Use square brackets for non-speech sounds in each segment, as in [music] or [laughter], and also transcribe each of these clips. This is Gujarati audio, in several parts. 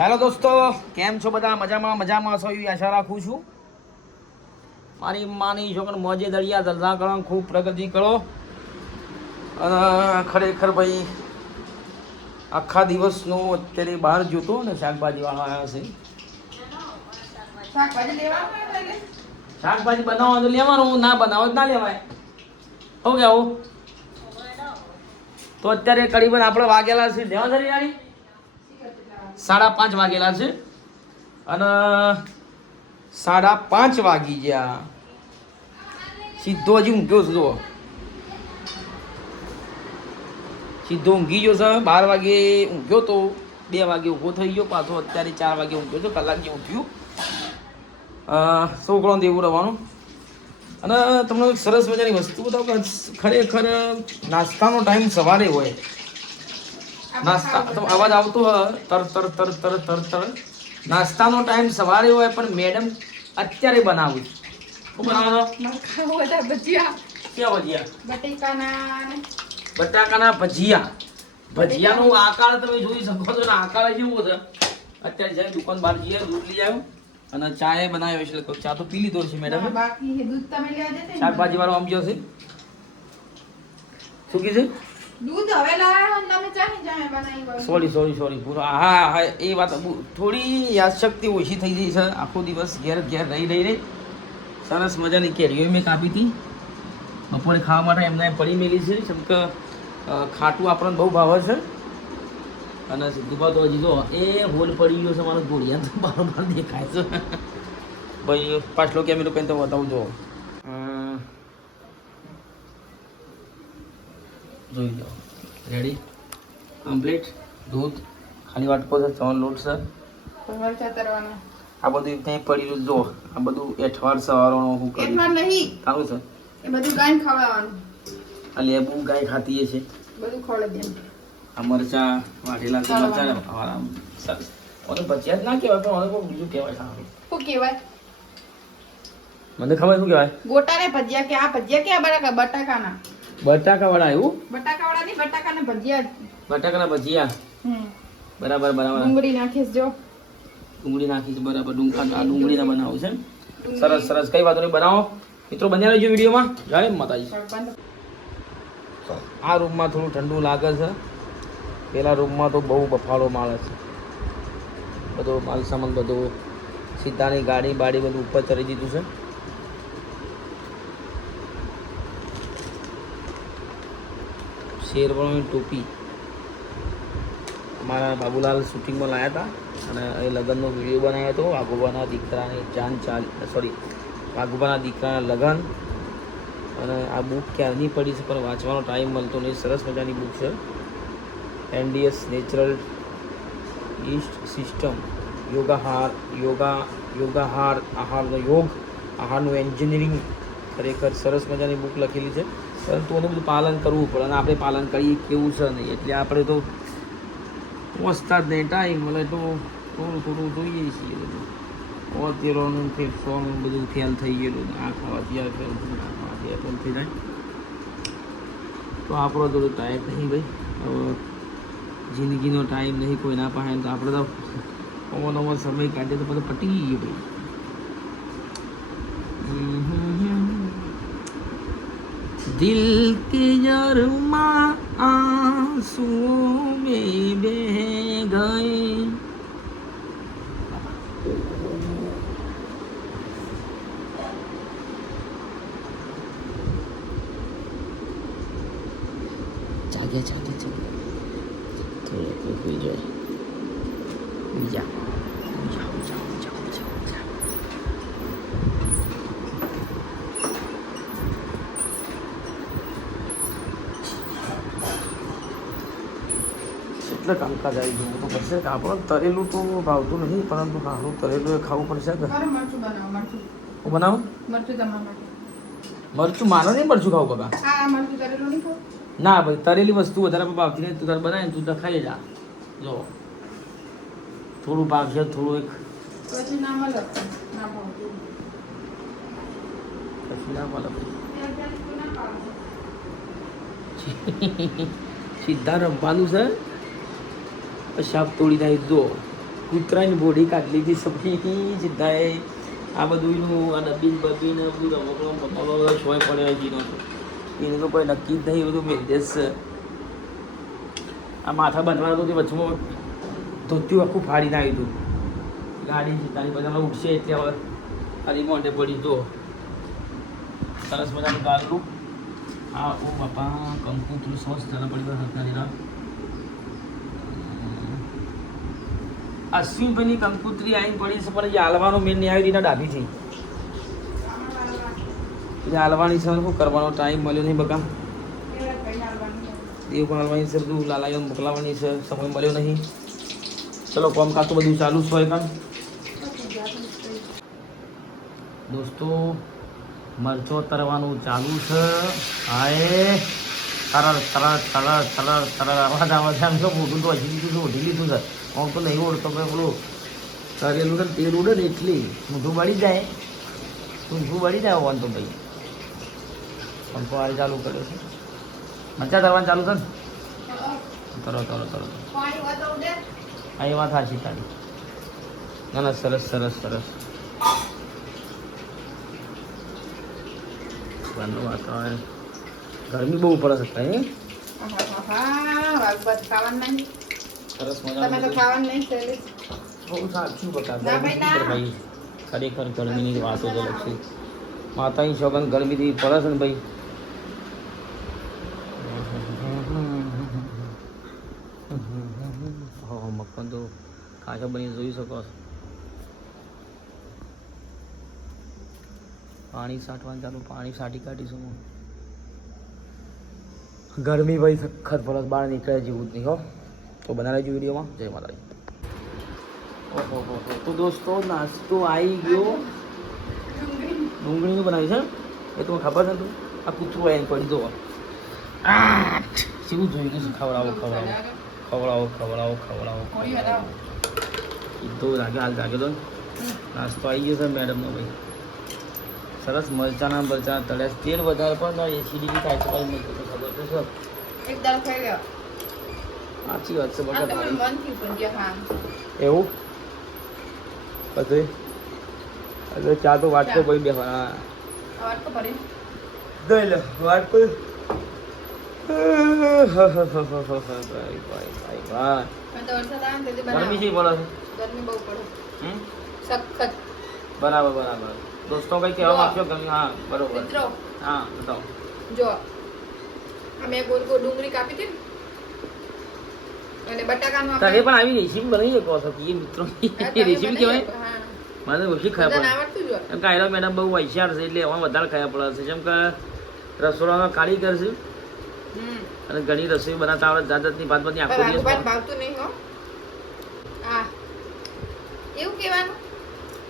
હેલો દોસ્તો કેમ છો બધા? મજામાં મજામાં છો એવી આશા રાખું છું. મારી માની છોકર મોજે દળિયા ધંધા કરો ખૂબ પ્રગતિ કરો. અને ખરેખર ભાઈ આખા દિવસનો અત્યારે બહાર જોતો ને શાકભાજી વાળો આવ્યા છે. શાકભાજી લેવા શાકભાજી બનાવવા તો લેવાનું ના બનાવો ના લેવાય. હો કે આવું? તો અત્યારે કરીબન આપણે વાગેલા છે દેવાધરી રાણી સાડા પાંચ વાગેલા છે. અને સાડા પાંચ વાગી ગયા. સીધો હજી ઊંઘ્યો છું જુઓ. સીધો ઊંઘી ગયો છે. બાર વાગે ઊંઘ્યો તો બે વાગે ઊભો થઈ ગયો. પાછો અત્યારે ચાર વાગે ઊંઘ્યો તો કલાક જે અ, છોકરો દેવું રહેવાનું. અને તમને સરસ મજાની વસ્તુ બતાવું કે ખરેખર નાસ્તાનો ટાઈમ સવારે હોય. નાસ્તા તો અવાજ આવતો તર તર તર તર તર તર. નાસ્તાનો ટાઈમ સવારે હોય પણ મેડમ અત્યારે બનાવું શું બનાવો છો? ભજીયા. ક્યાં ભજીયા? બટેકાના બટાકાના ભજીયા. ભજીયાનો આકાર તમે જોઈ શકો છો ને આકાર જેવો છે? અત્યારે જાય દુકાન બહાર જઈએ દૂધ લઈ આવ્યો અને ચાય બનાવ્યો છે એટલે ચા તો પી લીધો છે મેડમ બાકી દૂધ તમે લેવા જતા શાકભાજી વાળો આમ ગયો છે. શું કીધું? દૂધ હવે તમે ચાની જામે બનાવી સોરી સોરી સોરી પૂરો હા હા એ વાત થોડી યાદશક્તિ ઓછી થઈ ગઈ છે. આખો દિવસ ઘેર ઘેર રહી રહી રહી. સરસ મજાની કેરીઓ મેં કાપી હતી. બપોરે ખાવા માટે એમને પડી મેલી છે. જેમ કે ખાટું આપણને બહુ ભાવે છે. અને સિદ્ધુભા તો હજી જો, એ હોલ પડી ગયો છે, મારો ગોળિયા તો બરાબર દેખાય છે. [laughs] ભાઈ, પાછલો કેમેરો કંઈ તો બતાવું જો અ, જોઈ લો. રેડી કમ્પ્લીટ દૂધ? ખાલી વાટકો છે ત્રણ લોટ છે. આ બધું ત્યાં પડેલું જો. આ બધું એઠવાડ સવારનો હું કરી નહીં. સારું છે. એ બધું ગાય ખવડાવવાનું. આ લેબુ ગાય ખાતી છે બધું ખવડાવી દે આ મરચા વાટેલા છે મરચા. આરામ સરસ. ઓને જ ના કહેવાય પણ ઓને કોઈ બીજું કહેવાય સારું. શું કહેવાય? મને ખબર શું કહેવાય? ગોટાને ભજીયા કે આ ભજીયા ક્યાં બટાકા? બટાકાના. બટાકા વાળા આવ્યું બટાકાવાળા નહીં બટાકાના ભજીયા. બટાકાના ભજીયા? બરાબર બરાબર. ડુંગળી નાખીશ જો. ડુંગળી નાખીશ બરાબર. ડુંગળી ડુંગળીના બનાવું છે. સરસ સરસ. કઈ વાતો નહીં બનાવો. મિત્રો બન્યા રહેજો વિડીયોમાં. જય માતાજી. આ રૂમમાં થોડું ઠંડુ લાગે છે. પેલા રૂમમાં તો બહુ બફાળો માળે છે. બધો માલ સામાન બધો સીધાની ગાડી બાડી બધું ઉપર ચડી દીધું છે. શેરવાળાની ટોપી. અમારા બાબુલાલ શૂટિંગમાં લાવ્યા હતા અને એ લગ્નનો વીડિયો બનાવ્યો હતો. વાઘોબાના દીકરાની જાન ચાલ સોરી વાઘોબાના દીકરાના લગ્ન અને આ બુક ક્યારની પડી છે પણ વાંચવાનો ટાઈમ મળતો નહીં. સરસ મજાની બુક છે. એનડીએસ નેચરલ ઈસ્ટ સિસ્ટમ, યોગાહાર, યોગા, યોગાહાર, આહારનો યોગ, આહારનું એન્જિનિયરિંગ. ખરેખર સરસ મજાની બુક લખેલી છે. એનું બધું પાલન કરવું પડે અને આપણે પાલન કરીએ કેવું છે નહીં. એટલે આપણે તો પહોંચતા જ નહીં ટાઈમ એટલે તો થોડું થોડું જોઈએ છીએ બધું. અત્યારોનું સોનું બધું ફેલ થઈ ગયેલું ને આ ફેલ થઈ આ ફેલ થઈ જાય. તો આપણો થોડો ટાઈમ નહીં ભાઈ. હવે જિંદગીનો ટાઈમ નહીં, કોઈના પાસે તો આપણે તો નવો નવો સમય કાઢીએ તો બધું પટી ગયું ભાઈ. दिल के यार माँ એટલે કામકાજ આવી ગયું. તો પડશે કે તરેલું તો ભાવતું નહીં પરંતુ સારું. તરેલું એ ખાવું પડશે કે? હું બનાવું? મરચું મારે નહીં મરચું ખાવું ખાવ. ના ભાઈ તરેલી વસ્તુ વધારે ભાવતી નહીં. તું તારે બનાવે તું તો ખાઈ જા. જો. થોડું ભાવશે થોડું એક. પછી ના મળે પછી ના મળે. [laughs] સીધા રમવાનું છે? પછી તોડી નાખી. કૂતરાની બોડી કાઢી લીધી સબકી સીધા આ બધું એનું, આ ડબ્બી બબ્બી ને બધું રમકડો મકડો શોય પડ્યો જીનો. એને તો કોઈ નક્કી જ નહીં બધું છે આ માથા બાંધવાનું હતું તે વચમાં ધોત્યું આખું ફાડી નાખ્યું હતું. ગાડી તારી બધા ઉઠશે એટલે હવે ખાલી મોઢે પડી. તો સરસ મજાનું ગાળતું આ ઓ બાપા કંકુતરું સોસ ચાલે પડી ગયો હાથના અશ્વિનભાઈની કંકુતરી આવીને પડી છે, પણ એ હાલવાનો મેન નહીં આવી રીતના ડાબી છે. એટલે હાલવાની છે, શું કરવાનો? ટાઈમ મળ્યો નહીં બકા. એ પણ હાલવાની છે, બધું લાલાઈઓ મોકલાવાની છે, સમય મળ્યો નહીં. ચલો કોમ તો બધું ચાલુ જ હોય દોસ્તો, મરચો તરવાનું ચાલુ છે. હાય. સરળ સરળ સરળ સરળ સરળ અવાજ આવે આમ તો મોટું તો હજી લીધું ઓઢી લીધું છે. તો નહીં ઓળતો કે પેલું તરેલું ને તેલ ઉડે ને એટલી ઊંધું બળી જાય. ઊંધું બળી જાય હોવાનું તો ભાઈ. પંખો ચાલુ કર્યો છે. મરચા તરવાનું ચાલુ છે ને. તરો તરો તરો. પાણી વધુ ઉડે. આ એ વાત સાચી તારી. ના ના સરસ સરસ સરસ. બહારનું વાતાવરણ ગરમી બહુ પડે છે ખાવાનું સરસ મજા ખરેખર ગરમીની વાતો જ અલગ છે માતાની શોગન ગરમીથી પડે છે ને ભાઈ? હો મક્કન તો કાચો બની જોઈ શકો પાણી સાટવાનું ચાલુ પાણી સાટી કાઢીશું. હું ગરમી ભાઈ સખત ફરસ બહાર નીકળે જેવું જ નહીં હો. તો બના લેજો વિડીયોમાં. જય માતાજી. ઓહો તો દોસ્તો, નાસ્તો આવી ગયો. ડુંગળીનું બનાવ્યું છે? એ તમને ખબર છે તું? આ કૂતરું આવીને પડી દો શું ગયું છે ખવડાવો ખવડાવો. ખવડાવો ખવડાવો ખવડાવો. કીધો લાગે, હાલ જાગે તો. નાસ્તો આવી ગયો છે મેડમનો ભાઈ. સરસ મરચાના મરચાના તળ્યા. તેલ વધારે પણ એસિડિટી થાય છે તો એક દાળ ખાઈ સાચી વાત છે મન પણ જે ખાવાનું. એવું? પછી? એટલે ચા તો વાટકો ભરી બે હા. વાટકો ભરી. દઈ લે વાટકો. બરાબર બરાબર. દોસ્તો કઈ કહેવા માંગશો? હા બરોબર. હા બતાવો. જો અમે ગોલ ગોલ ડુંગળી કાપી હતી અને બટાકાનું આપણે પણ આવી રેસીપી બનાવી શકો છો કે મિત્રો રેસીપી કહેવાય. મને ઓછી ખાવા પડે કેમ કે આયરા મેડમ બહુ હોશિયાર છે એટલે એમાં વધારે ખાવા પડે છે. જેમ કે રસોડામાં કારીગર છે અને ઘણી રસોઈ બનાવતા આવડે જાત જાતની ભાત ભાતની આખો દિવસ ભાવતું નહીં હો. એવું કહેવાનું?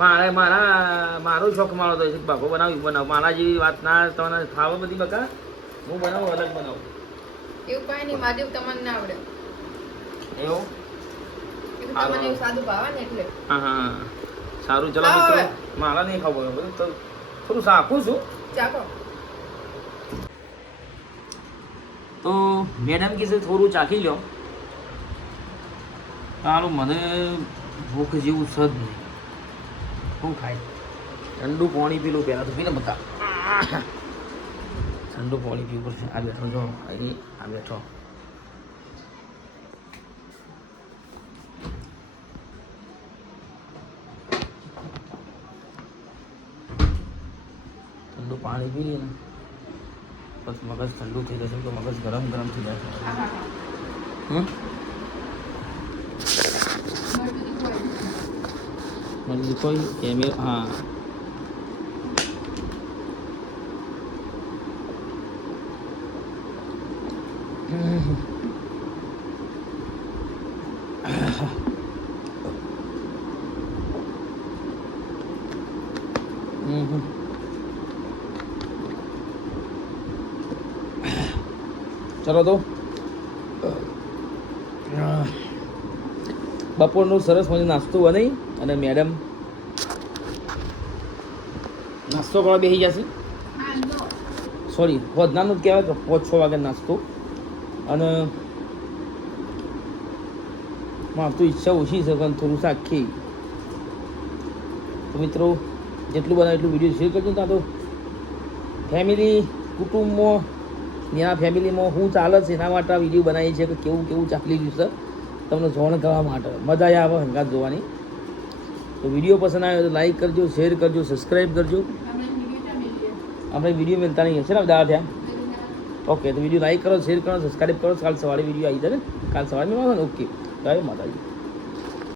મારે મારા મારો શોખ મારો તો છે બાપો બનાવી બનાવ. મારા જેવી વાત ના તમને ફાવે બધી બકા હું બનાવું અલગ બનાવું? એવું કાંઈ નહીં મહાદેવ તમને ના આવડે. એવું? એવું તમને એવું સાદું ભાવે ને એટલે. હા હા સારું ચલો મિત્રો. મારા નહીં ખાવું બધું તો થોડું સાખું છું. ચાલો તો મેડમ કીધું થોડું ચાખી લો સારું મને ભૂખ જેવું જ નહીં. શું ખાય ઠંડુ પાણી પીલું પહેલાં તો પીને બતા ઠંડુ પાણી પીવું પડશે આ બેઠો જો અહીં આ બેઠો ઠંડુ પાણી પી લઈએ ને બસ મગજ ઠંડુ થઈ જશે તો મગજ ગરમ ગરમ થઈ જશે હમ કોઈ કેમેરા હા ચલો તો. બપોરનું સરસ મજા નાસ્તો બનાવી અને મેડમ નાસ્તો કરવા બેસી જશે. સોરી વધનાનું કહેવાય તો પાંચ છ વાગે નાસ્તો. અને મારું તો ઈચ્છા ઓછી છે, પણ થોડું સાખી તો મિત્રો જેટલું બનાવે એટલું વીડિયો શેર કરજો ત્યાં તો. ફેમિલી કુટુંબમાં એના ફેમિલીમાં શું ચાલે છે એના માટે આ વીડિયો બનાવીએ છીએ કે કેવું કેવું ચાલી રહ્યું છે. તમને જોણ કરવા માટે. મજા આવે હંગાત જોવાની. તો વીડિયો પસંદ આવ્યો તો લાઈક કરજો શેર કરજો સબસ્ક્રાઈબ કરજો. આપણે વીડિયો મિલતા નહીં છે ને દાડા થયા ઓકે તો વીડિયો લાઈક કરો શેર કરો સબસ્ક્રાઈબ કરો. કાલ સવારે વીડિયો આવી જાય કાલ સવારે ઓકે જય માતાજી.